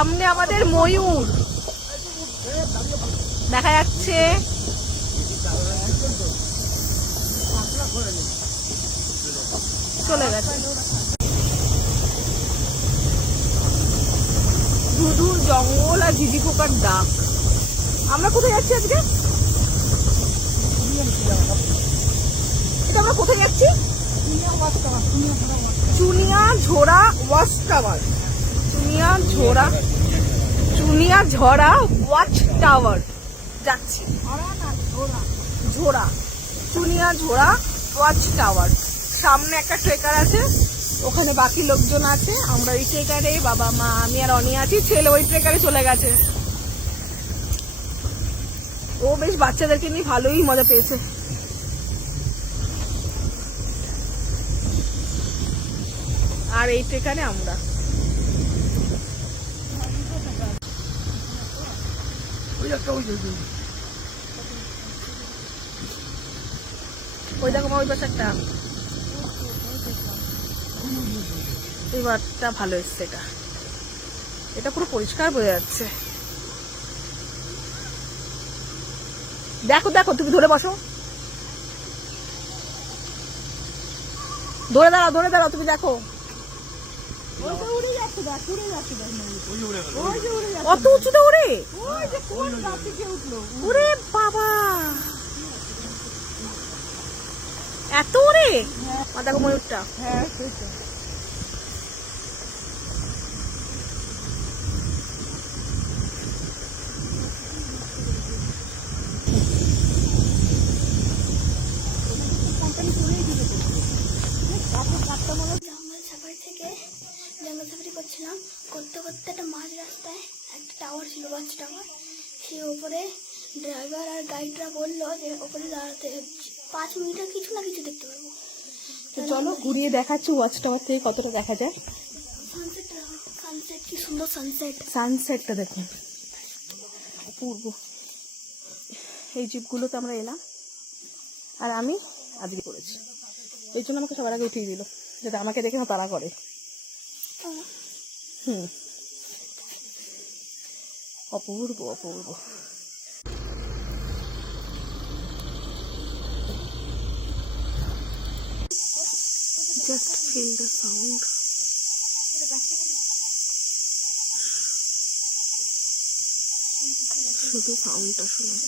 সামনে আমাদের ময়ূর দেখা যাচ্ছে। চলে গেছে। শুধু জঙ্গল আর ঝিঝি পোকার ডাক। আমরা কোথায় যাচ্ছি আজকে? এটা আমরা কোথায় যাচ্ছি? Chunia Jhora watch tower. Chunia Jhora watch tower যাচ্ছি। Chunia Jhora watch tower. সামনে একটা ট্রেকার আছে, ওখানে বাকি লোকজন আছে। আমরা ওই ট্রেকারে, বাবা মা আমি আর অনি আছি। ছেলে ওই ট্রেকারে চলে গেছে। ও বেশ বাচ্চাদেরকে নিয়ে ভালোই মজা পেয়েছে। আর এই ট্রেকারে আমরা। ওই দেখো ওই পাশে একটা, এবারটা ভালো এসছে। এটা পুরো পরিষ্কার বোঝা যাচ্ছে। দেখো দেখো, তুমি ধরে বসো, ধরে দাঁড়াও তুমি দেখো। কত উঁচুতে উড়ে! ওরে বাবা, এত উড়ে! দেখো ময়ূরটা। জঙ্গল সাফারি থেকে জঙ্গল সাফারি করছিলাম, করতে করতে একটা মাঝ রাস্তায় একটা টাওয়ার ছিল, ওয়াচ টাওয়ার। সে ওপরে ড্রাইভার আর গাইডরা বললো যে ওপরে দাঁড়াতে 5 মিনিটের কিছু না কিছু দেখতে পারবো। তো চলো ঘুরিয়ে দেখাচ্ছি ওয়াচ টাওয়ার থেকে কতটা দেখা যায়। সানসেট কি সুন্দর সানসেটটা দেখুন, অপূর্ব। এই জিপগুলোতে আমরা এলাম, আর আমি আজকে করেছি। এই জন্য আমাকে সবার আগে উঠিয়ে দিল, যাতে আমাকে দেখে না তাড়া করে। অপূর্ব অপূর্ব। Just feel the sound. শুধু সাউন্ডটা শুনুন।